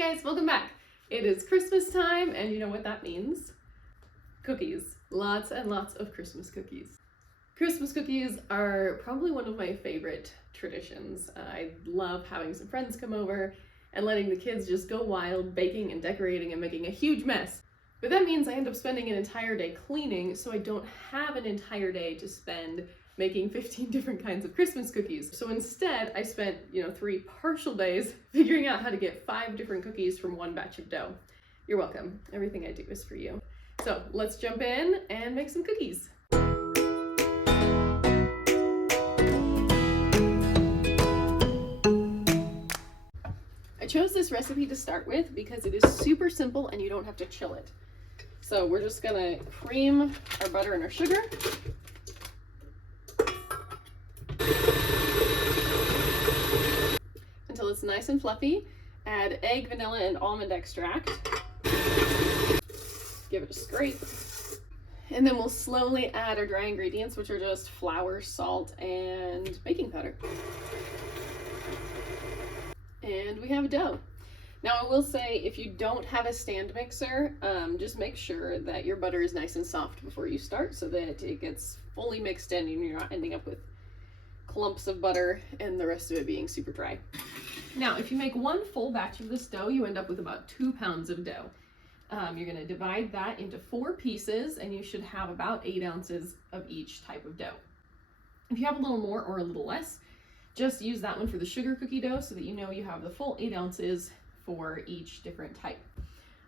guys, welcome back. It is Christmas time, and you know what that means? Cookies. Lots and lots of Christmas cookies. Christmas cookies are probably one of my favorite traditions. I love having some friends come over and letting the kids just go wild, baking and decorating and making a huge mess. But that means I end up spending an entire day cleaning, so I don't have an entire day to spend making 15 different kinds of Christmas cookies. So instead, I spent, 3 partial days figuring out how to get 5 different cookies from one batch of dough. You're welcome. Everything I do is for you. So let's jump in and make some cookies. I chose this recipe to start with because it is super simple and you don't have to chill it. So we're just gonna cream our butter and our sugar. Until it's nice and fluffy. Add egg, vanilla, and almond extract. Give it a scrape. And then we'll slowly add our dry ingredients, which are just flour, salt, and baking powder. And we have a dough. Now I will say, if you don't have a stand mixer, just make sure that your butter is nice and soft before you start so that it gets fully mixed in and you're not ending up with clumps of butter and the rest of it being super dry. Now, if you make one full batch of this dough, you end up with about 2 pounds of dough. You're going to divide that into 4 pieces and you should have about 8 ounces of each type of dough. If you have a little more or a little less, just use that one for the sugar cookie dough so that you know you have the full 8 ounces for each different type.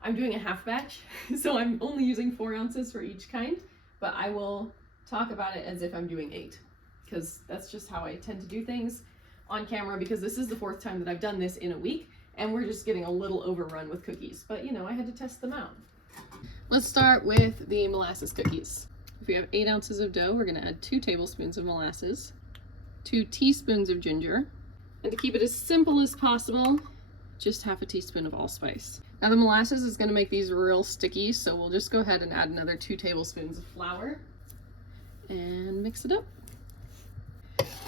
I'm doing a half batch, so I'm only using 4 ounces for each kind, but I will talk about it as if I'm doing 8, because that's just how I tend to do things on camera, because this is the 4th time that I've done this in a week, and we're just getting a little overrun with cookies, but I had to test them out. Let's start with the molasses cookies. If we have 8 ounces of dough, we're gonna add 2 tablespoons of molasses, 2 teaspoons of ginger, and to keep it as simple as possible, just half a teaspoon of allspice. Now the molasses is gonna make these real sticky, so we'll just go ahead and add another 2 tablespoons of flour and mix it up.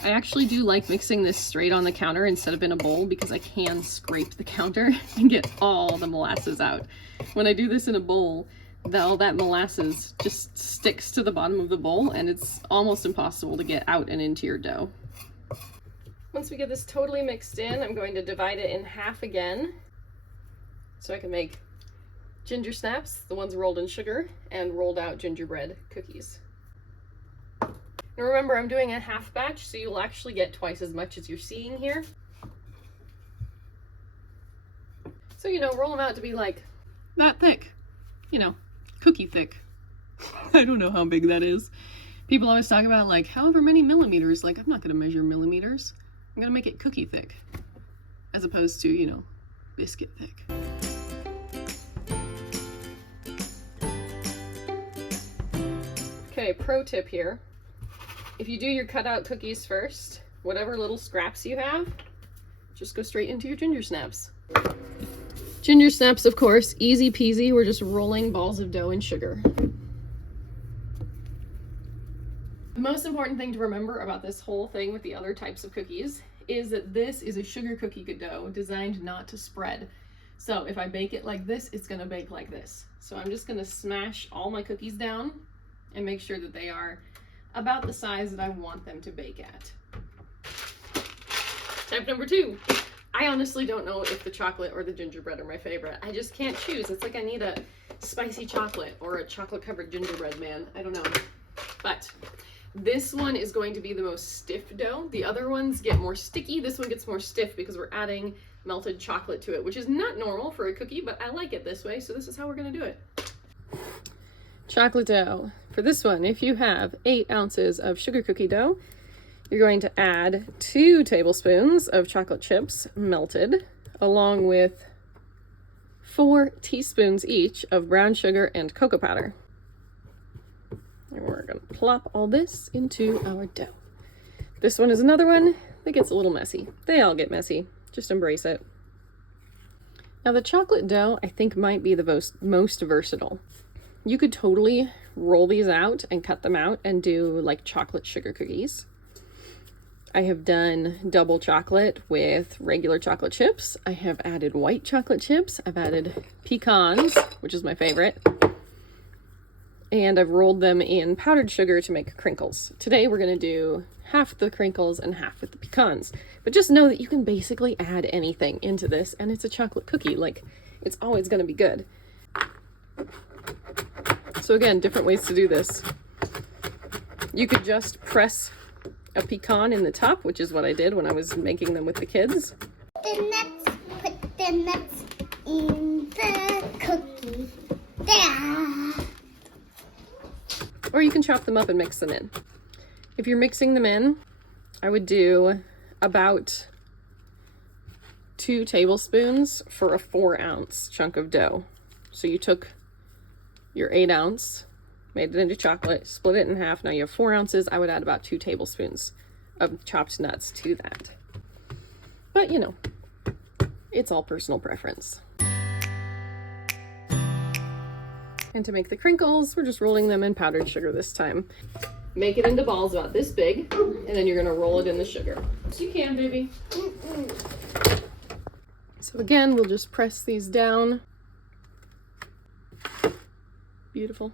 I actually do like mixing this straight on the counter instead of in a bowl because I can scrape the counter and get all the molasses out. When I do this in a bowl, all that molasses just sticks to the bottom of the bowl and it's almost impossible to get out and into your dough. Once we get this totally mixed in, I'm going to divide it in half again so I can make ginger snaps, the ones rolled in sugar, and rolled out gingerbread cookies. Now remember, I'm doing a half batch, so you'll actually get twice as much as you're seeing here. So, roll them out to be like that thick, cookie thick. I don't know how big that is. People always talk about like however many millimeters. Like, I'm not gonna measure millimeters. I'm gonna make it cookie thick as opposed to, biscuit thick. Okay, pro tip here. If you do your cutout cookies first, whatever little scraps you have, just go straight into your ginger snaps. Ginger snaps, of course, easy peasy. We're just rolling balls of dough in sugar. The most important thing to remember about this whole thing with the other types of cookies is that this is a sugar cookie dough designed not to spread. So if I bake it like this, it's gonna bake like this. So I'm just gonna smash all my cookies down and make sure that they are about the size that I want them to bake at. Type number 2. I honestly don't know if the chocolate or the gingerbread are my favorite. I just can't choose. It's like I need a spicy chocolate or a chocolate covered gingerbread man. I don't know. But this one is going to be the most stiff dough. The other ones get more sticky. This one gets more stiff because we're adding melted chocolate to it, which is not normal for a cookie, but I like it this way, so this is how we're gonna do it. Chocolate dough. For this one, if you have 8 ounces of sugar cookie dough, you're going to add 2 tablespoons of chocolate chips melted, along with 4 teaspoons each of brown sugar and cocoa powder. And we're going to plop all this into our dough. This one is another one that gets a little messy. They all get messy. Just embrace it. Now the chocolate dough, I think, might be the most versatile. You could totally roll these out and cut them out and do like chocolate sugar cookies. I have done double chocolate with regular chocolate chips. I have added white chocolate chips. I've added pecans, which is my favorite. And I've rolled them in powdered sugar to make crinkles. Today we're gonna do half the crinkles and half with the pecans. But just know that you can basically add anything into this and it's a chocolate cookie. Like, it's always gonna be good. So again, different ways to do this. You could just press a pecan in the top, which is what I did when I was making them with the kids. Put the nuts in the cookie. There. Or you can chop them up and mix them in. If you're mixing them in, I would do about 2 tablespoons for a 4-ounce chunk of dough. So you took your 8-ounce, made it into chocolate, split it in half. Now you have 4 ounces. I would add about 2 tablespoons of chopped nuts to that. But you know, it's all personal preference. And to make the crinkles, we're just rolling them in powdered sugar this time. Make it into balls about this big, and then you're gonna roll it in the sugar. So you can, baby. So again, we'll just press these down. Beautiful.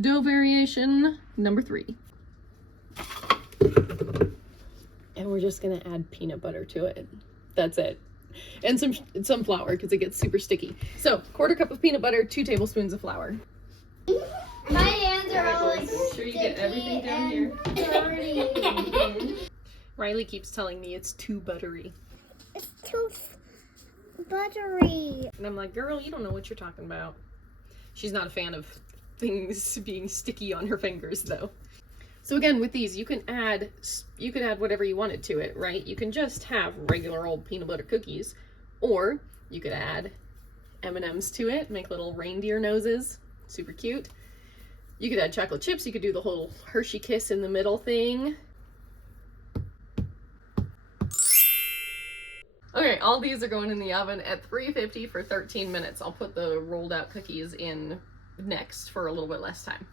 Dough variation number 3. And we're just gonna add peanut butter to it. That's it. And some flour because it gets super sticky. So 1/4 cup of peanut butter, 2 tablespoons of flour. My hands are all like make sure you get everything down here. Riley keeps telling me it's too buttery. It's too buttery. And I'm like, girl, you don't know what you're talking about. She's not a fan of things being sticky on her fingers though. So again, with these, you could add whatever you wanted to it, right? You can just have regular old peanut butter cookies, or you could add M&Ms to it, make little reindeer noses, super cute. You could add chocolate chips, you could do the whole Hershey kiss in the middle thing. Okay, all these are going in the oven at 350 for 13 minutes. I'll put the rolled out cookies in next for a little bit less time.